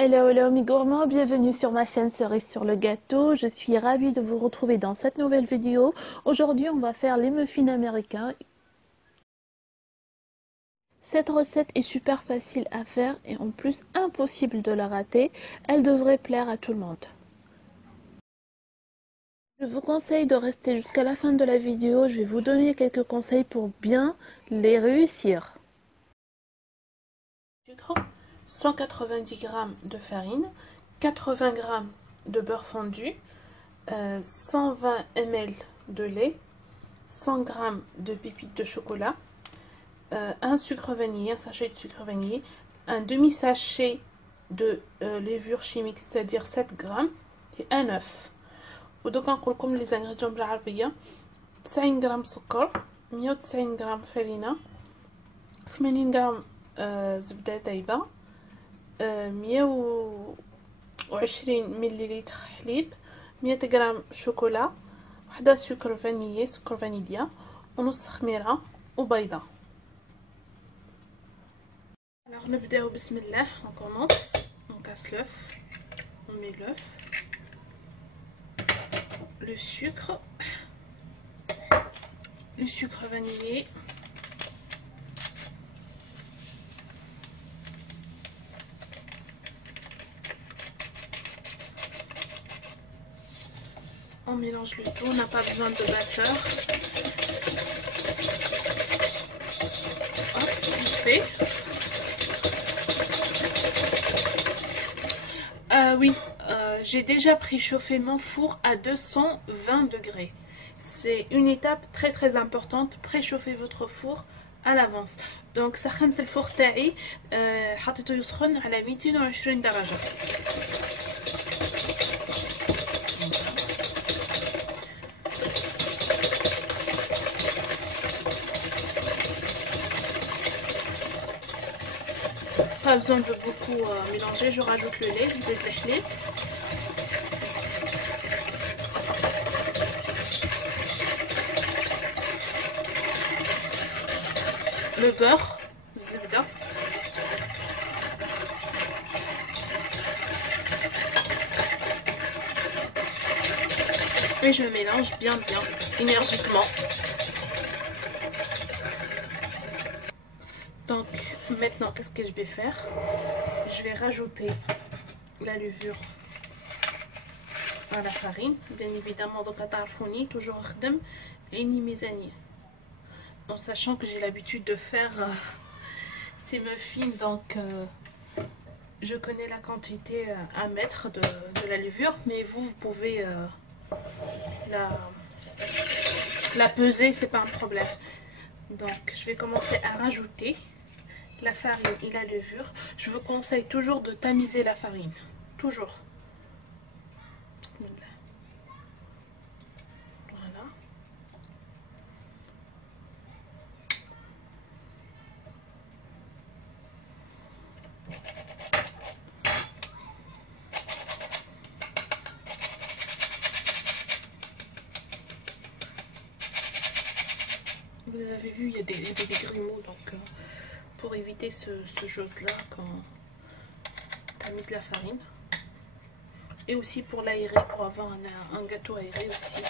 Hello, hello mes gourmands, bienvenue sur ma chaîne Cerise sur le gâteau. Je suis ravie de vous retrouver dans cette nouvelle vidéo. Aujourd'hui, on va faire les muffins américains. Cette recette est super facile à faire et en plus impossible de la rater. Elle devrait plaire à tout le monde. Je vous conseille de rester jusqu'à la fin de la vidéo. Je vais vous donner quelques conseils pour bien les réussir. 190 g de farine, 80 g de beurre fondu, 120 ml de lait, 100 g de pépites de chocolat, un sucre vanillé, un sachet de sucre vanillé, un demi-sachet de levure chimique, c'est-à-dire 7 g, et un œuf. ودوك نقول لكم لي زانغريديون بالعربيه: 90 غرام سكر، 190 غرام فرينه، 80 غرام زبده دايبه، 120 مليلتر حليب، 100 غرام شوكولا، وحده سكر فانيليا، ونص خميره وبيضه. Alors نبداو بسم الله. On commence, on casse l'œuf, on met l'œuf, le sucre vanillé, on mélange le tout, on n'a pas besoin de batteur. Hop, vite fait. Oui, j'ai déjà préchauffé mon four à 220 degrés. C'est une étape très très importante. Préchauffez votre four à l'avance. Donc سخنت الفور تاعي، حطيته يسخن على 220 درجة. Pas besoin de beaucoup mélanger, je rajoute le lait, du lait. Le beurre, zebda. Et je mélange bien énergiquement. Donc maintenant, qu'est-ce que je vais faire? Je vais rajouter la levure à la farine, bien évidemment. Donc à tarfouni, toujours khdem et ni mizani. En sachant que j'ai l'habitude de faire ces muffins, donc je connais la quantité à mettre de la levure, mais vous pouvez la peser, c'est pas un problème. Donc je vais commencer à rajouter la farine et la levure. Je vous conseille toujours de tamiser la farine, toujours. Bismillah. Voilà. Vous avez vu, il y a des grumeaux, donc pour éviter ce chose-là quand tu tamises la farine. Et aussi pour l'aérer, pour avoir un gâteau aéré aussi.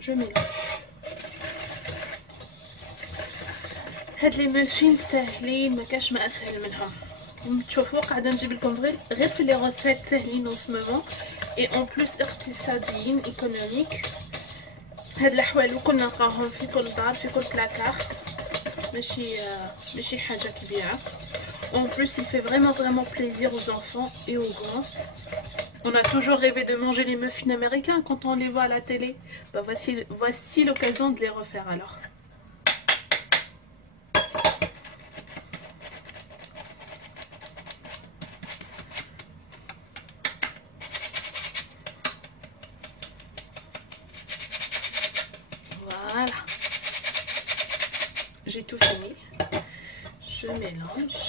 Je mélange. هاد لي موفين ساهلين، ما كاش ما اسهل منهم. تشوفوا قاعده نجيب لكم غير في لي روسيت ساهلين اون مومون اي اون بلوس اقتصاديين ايكونوميك. هاد الحوالو كنا نلقاوهم في كل دار، في كل بلاكار، ماشي حاجه كبيره. En plus, il fait vraiment plaisir aux enfants et aux grands. On a toujours rêvé de manger les muffins américains quand on les voit à la télé. Bah voici l'occasion de les refaire alors. Voilà. J'ai tout fini. Je mélange.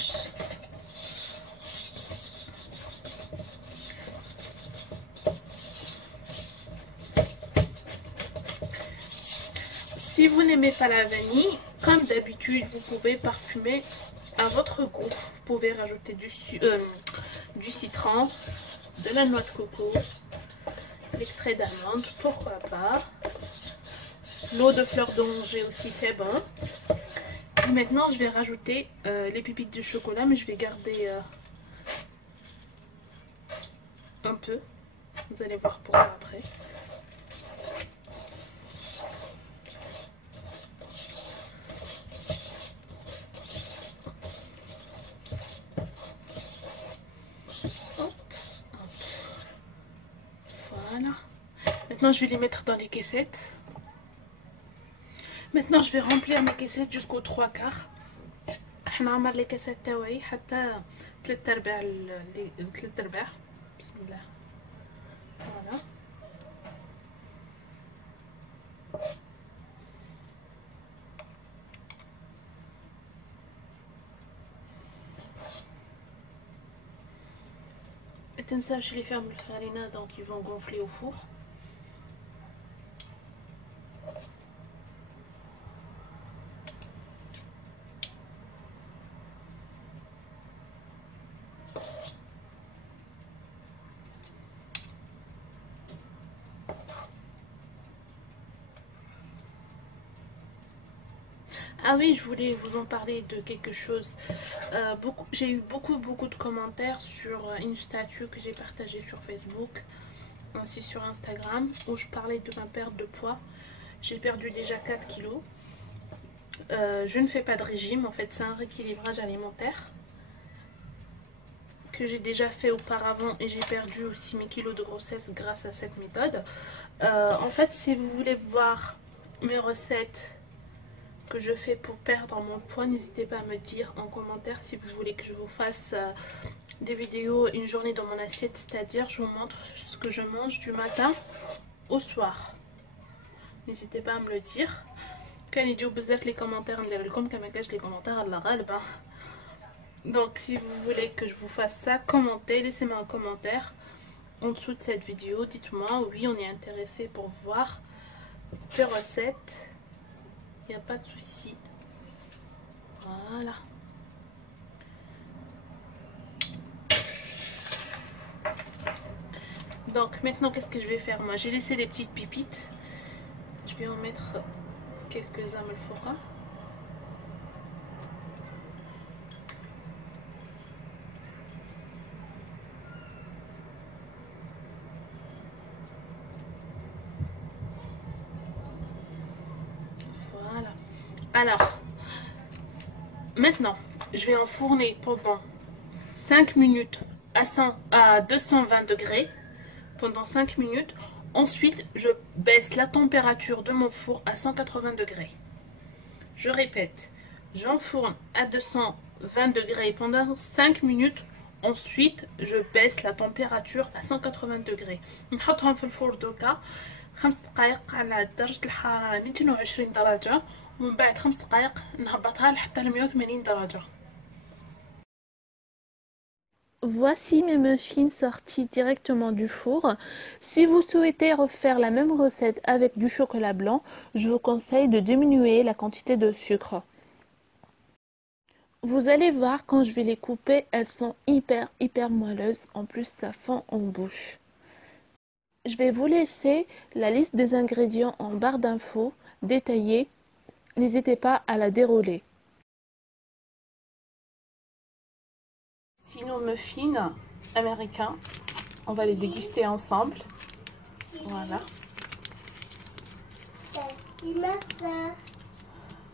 Si vous n'aimez pas la vanille, comme d'habitude, vous pouvez parfumer à votre goût. Vous pouvez rajouter du citron, de la noix de coco, l'extrait d'amande, pourquoi pas. L'eau de fleur d'oranger aussi, c'est bon. Et maintenant, je vais rajouter les pépites de chocolat, mais je vais garder un peu. Vous allez voir pourquoi après. Hop, hop. Voilà. Maintenant, je vais les mettre dans les caissettes. Maintenant, je vais remplir mes caissettes jusqu'aux 3/4. حنعمر les caissettes تاوعي حتى 3/4 بسم الله. Voilà. Et تنساوش les fermes الفارينة donc ils vont gonfler au four. Ah oui, je voulais vous en parler de quelque chose. J'ai eu beaucoup de commentaires sur une statue que j'ai partagée sur Facebook, ainsi sur Instagram, où je parlais de ma perte de poids. J'ai perdu déjà 4 kilos. Je ne fais pas de régime, en fait c'est un rééquilibrage alimentaire que j'ai déjà fait auparavant et j'ai perdu aussi mes kilos de grossesse grâce à cette méthode. En fait, si vous voulez voir mes recettes que je fais pour perdre mon poids, n'hésitez pas à me dire en commentaire si vous voulez que je vous fasse des vidéos une journée dans mon assiette, c'est-à-dire je vous montre ce que je mange du matin au soir. N'hésitez pas à me le dire. كان يجيو بزاف les commentaires ندير لكم كما كاش les commentaires على غالبا. Donc si vous voulez que je vous fasse ça, commentez, laissez-moi un commentaire en dessous de cette vidéo, dites-moi oui on est intéressé pour voir des recettes. Il n'y a pas de souci. Voilà. Donc maintenant qu'est-ce que je vais faire? Moi j'ai laissé les petites pépites. Je vais en mettre quelques-uns من الفوق. Voilà. Alors maintenant je vais enfourner pendant 5 minutes à 220 degrés pendant 5 minutes. Ensuite, je baisse la température de mon four à 180 degrés. Je répète, j'enfourne à 220 degrés pendant 5 minutes. Ensuite, je baisse la température à 180 degrés. نحطهم في الفور دوكا 5 دقائق على درجة الحرارة 220 درجة ومن بعد 5 دقائق نهبطها لحتى 180 درجة. Voici mes muffins sortis directement du four. Si vous souhaitez refaire la même recette avec du chocolat blanc, je vous conseille de diminuer la quantité de sucre. Vous allez voir quand je vais les couper, elles sont hyper moelleuses. En plus, ça fond en bouche. Je vais vous laisser la liste des ingrédients en barre d'infos détaillée. N'hésitez pas à la dérouler. Si nos muffins américains, on va les déguster ensemble. Voilà.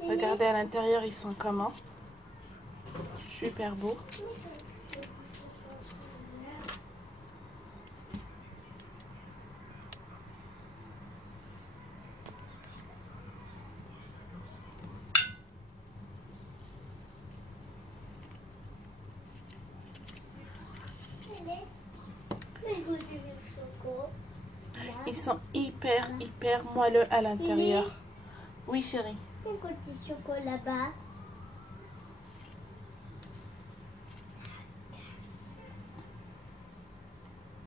Regardez à l'intérieur, ils sont comment? Super beaux. Ils sont hyper moelleux à l'intérieur. Oui chérie. Un côté chocolat bas.